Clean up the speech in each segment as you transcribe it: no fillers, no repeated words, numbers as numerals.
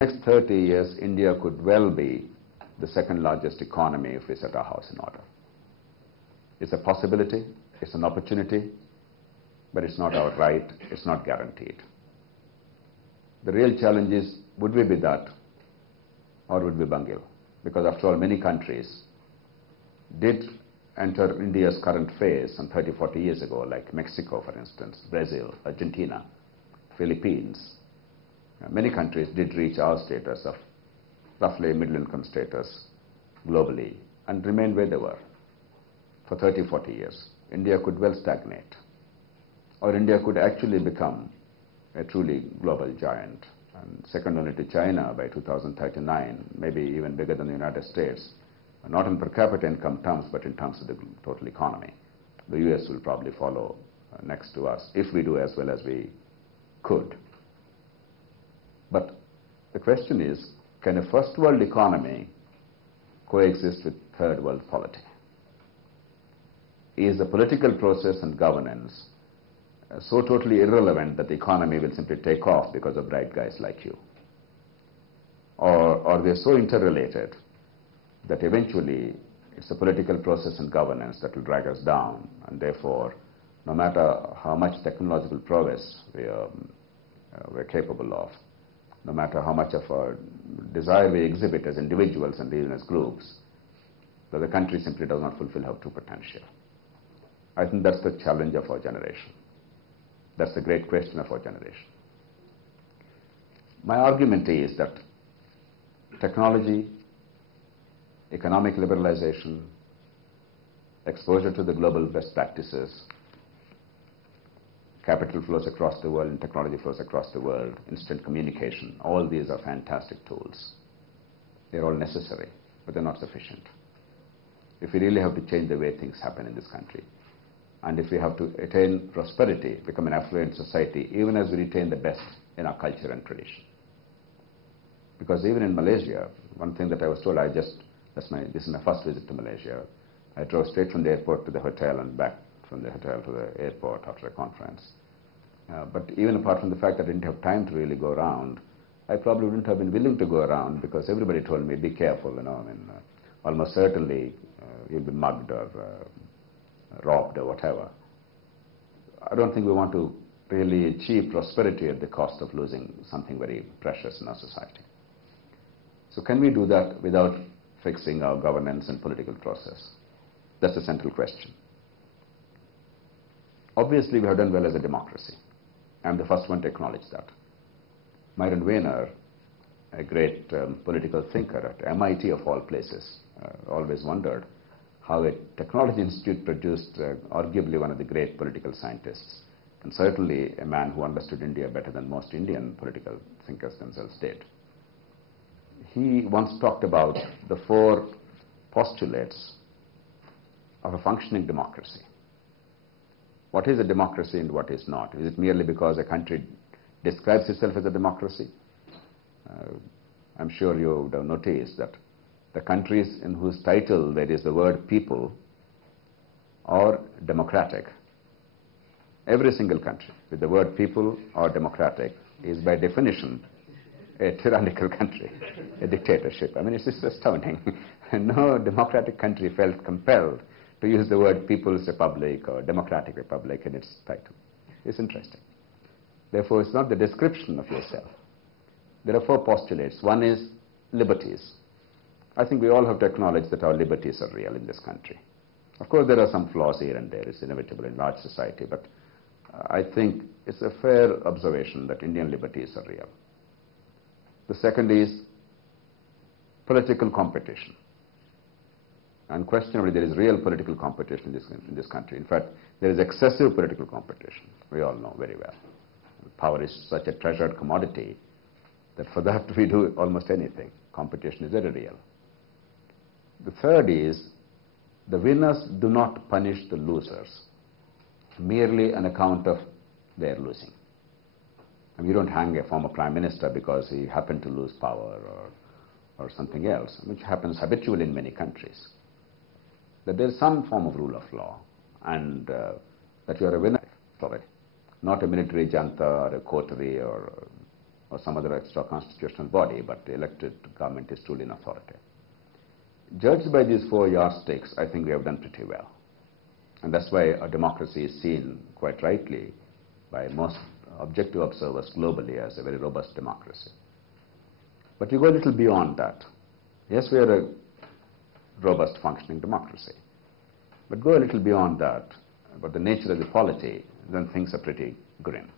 Next 30 years, India could well be the second largest economy if we set our house in order. It's a possibility, it's an opportunity, but it's not our right, it's not guaranteed. The real challenge is, would we be that or would we bungle? Because after all, many countries did enter India's current phase some 30, 40 years ago, like Mexico, for instance, Brazil, Argentina, Philippines. Many countries did reach our status of roughly middle-income status globally and remain where they were for 30, 40 years. India could well stagnate, or India could actually become a truly global giant, and second only to China by 2039, maybe even bigger than the United States, not in per capita income terms, but in terms of the total economy. The US will probably follow next to us if we do as well as we could. But the question is, can a first world economy coexist with third world polity? Is the political process and governance so totally irrelevant that the economy will simply take off because of bright guys like you? Or are they so interrelated that eventually it's the political process and governance that will drag us down, and therefore, no matter how much technological prowess we're capable of, no matter how much of a desire we exhibit as individuals and even as groups, that the country simply does not fulfill her true potential. I think that's the challenge of our generation. That's the great question of our generation. My argument is that technology, economic liberalization, exposure to the global best practices, capital flows across the world and technology flows across the world, instant communication, all these are fantastic tools. They're all necessary, but they're not sufficient. If we really have to change the way things happen in this country, and if we have to attain prosperity, become an affluent society, even as we retain the best in our culture and tradition. Because even in Malaysia, one thing that I was told, this is my first visit to Malaysia. I drove straight from the airport to the hotel and back from the hotel to the airport after a conference. But even apart from the fact that I didn't have time to really go around, I probably wouldn't have been willing to go around because everybody told me, be careful, almost certainly you'll be mugged or robbed or whatever. I don't think we want to really achieve prosperity at the cost of losing something very precious in our society. So can we do that without fixing our governance and political process? That's the central question. Obviously, we have done well as a democracy. I'm the first one to acknowledge that. Myron Weiner, a great political thinker at MIT of all places, always wondered how a technology institute produced arguably one of the great political scientists, and certainly a man who understood India better than most Indian political thinkers themselves did. He once talked about the 4 postulates of a functioning democracy. What is a democracy and what is not? Is it merely because a country describes itself as a democracy? I'm sure you would have noticed that the countries in whose title there is the word people or democratic, every single country with the word people or democratic is by definition a tyrannical country, a dictatorship. I mean, it's just astounding. No democratic country felt compelled to use the word People's Republic or Democratic Republic in its title. It's interesting. Therefore, it's not the description of yourself. There are 4 postulates. One is liberties. I think we all have to acknowledge that our liberties are real in this country. Of course, there are some flaws here and there. It's inevitable in large society, but I think it's a fair observation that Indian liberties are real. The second is political competition. Unquestionably, there is real political competition in this country. In fact, there is excessive political competition. We all know very well. Power is such a treasured commodity that for that we do almost anything. Competition is very real. The third is, the winners do not punish the losers merely on account of their losing. I mean, you don't hang a former prime minister because he happened to lose power or something else, which happens habitually in many countries. That there is some form of rule of law, and that you are a winner for it, not a military junta or a coterie or or some other extra constitutional body, but the elected government is truly an authority. Judged by these 4 yardsticks, I think we have done pretty well. And that's why our democracy is seen, quite rightly, by most objective observers globally as a very robust democracy. But you go a little beyond that. Yes, we are a robust functioning democracy. But go a little beyond that, about the nature of the polity, then things are pretty grim.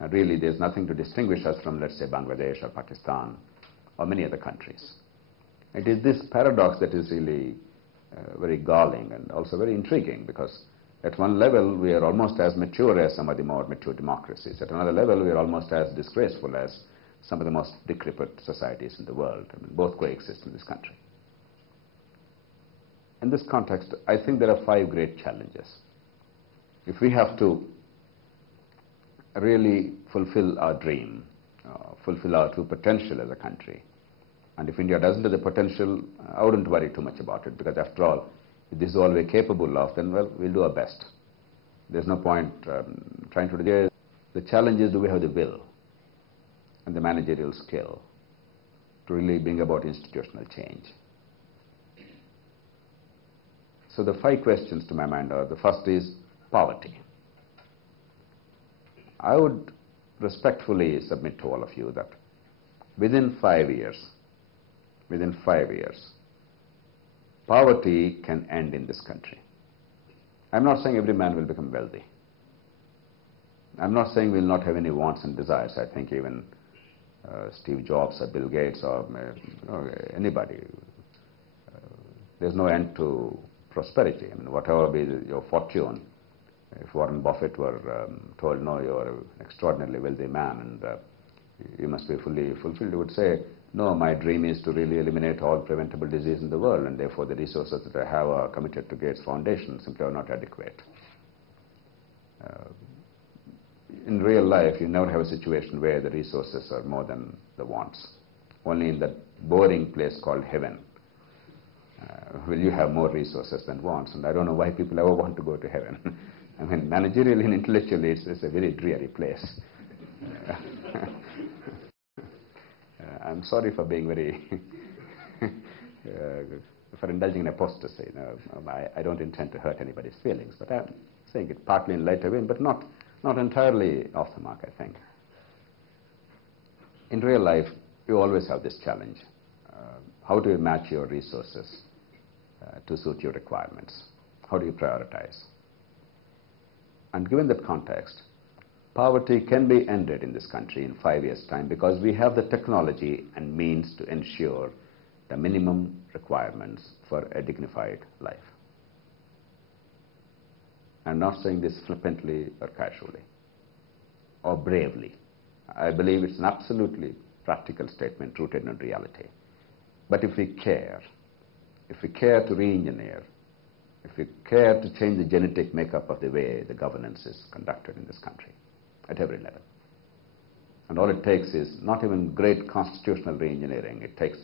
And really, there's nothing to distinguish us from, let's say, Bangladesh or Pakistan or many other countries. It is this paradox that is really very galling and also very intriguing, because at one level we are almost as mature as some of the more mature democracies. At another level we are almost as disgraceful as some of the most decrepit societies in the world. I mean, both coexist in this country. In this context, I think there are 5 great challenges. If we have to really fulfill our dream, fulfill our true potential as a country, and if India doesn't have the potential, I wouldn't worry too much about it, because after all, if this is all we're capable of, then, well, we'll do our best. There's no point trying to do this. The challenge is, do we have the will and the managerial skill to really bring about institutional change? So the 5 questions to my mind are, the first is poverty. I would respectfully submit to all of you that within 5 years, poverty can end in this country. I'm not saying every man will become wealthy. I'm not saying we'll not have any wants and desires. I think even Steve Jobs or Bill Gates or anybody, there's no end to prosperity. I mean, whatever be your fortune, if Warren Buffett were told, no, you're an extraordinarily wealthy man and you must be fully fulfilled, he would say, no, my dream is to really eliminate all preventable disease in the world, and therefore the resources that I have are committed to Gates Foundation simply are not adequate. In real life, you never have a situation where the resources are more than the wants. Only in that boring place called heaven will you have more resources than wants, and I don't know why people ever want to go to heaven. I mean, managerially and intellectually, it's a very dreary place. I'm sorry for being very, for indulging in apostasy. I don't intend to hurt anybody's feelings, but I'm saying it partly in light of it, but not entirely off the mark, I think. In real life, you always have this challenge. How do you match your resources to suit your requirements? How do you prioritize? And given that context, poverty can be ended in this country in 5 years' time, because we have the technology and means to ensure the minimum requirements for a dignified life. I'm not saying this flippantly or casually or bravely. I believe it's an absolutely practical statement rooted in reality. But if we care to re-engineer, if we care to change the genetic makeup of the way the governance is conducted in this country, at every level. And all it takes is not even great constitutional re-engineering. It takes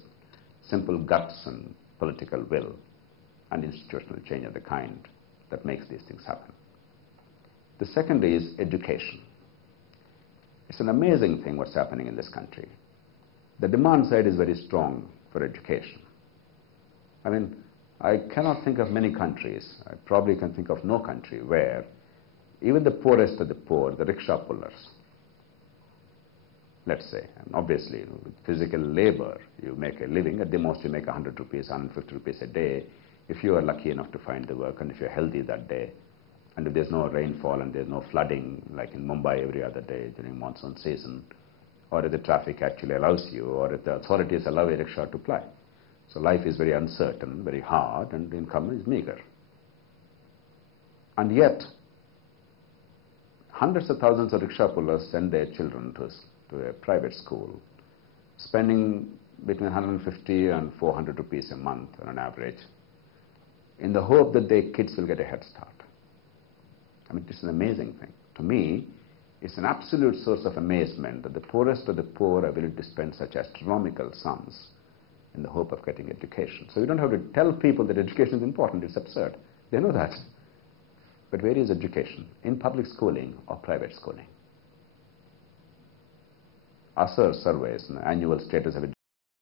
simple guts and political will and institutional change of the kind that makes these things happen. The second is education. It's an amazing thing what's happening in this country. The demand side is very strong for education. I mean, I cannot think of many countries, I probably can think of no country, where even the poorest of the poor, the rickshaw pullers, let's say, and obviously with physical labor you make a living. At the most you make 100 rupees, 150 rupees a day if you are lucky enough to find the work and if you're healthy that day, and if there's no rainfall and there's no flooding like in Mumbai every other day during monsoon season, or if the traffic actually allows you, or if the authorities allow a rickshaw to ply. So life is very uncertain, very hard, and income is meager. And yet hundreds of thousands of rickshaw pullers send their children to a private school, spending between 150 and 400 rupees a month on an average, in the hope that their kids will get a head start. I mean, it's an amazing thing. To me, it's an absolute source of amazement that the poorest of the poor are willing to spend such astronomical sums in the hope of getting education. So you don't have to tell people that education is important. It's absurd. They know that. But where is education? In public schooling or private schooling? ASER surveys, annual status of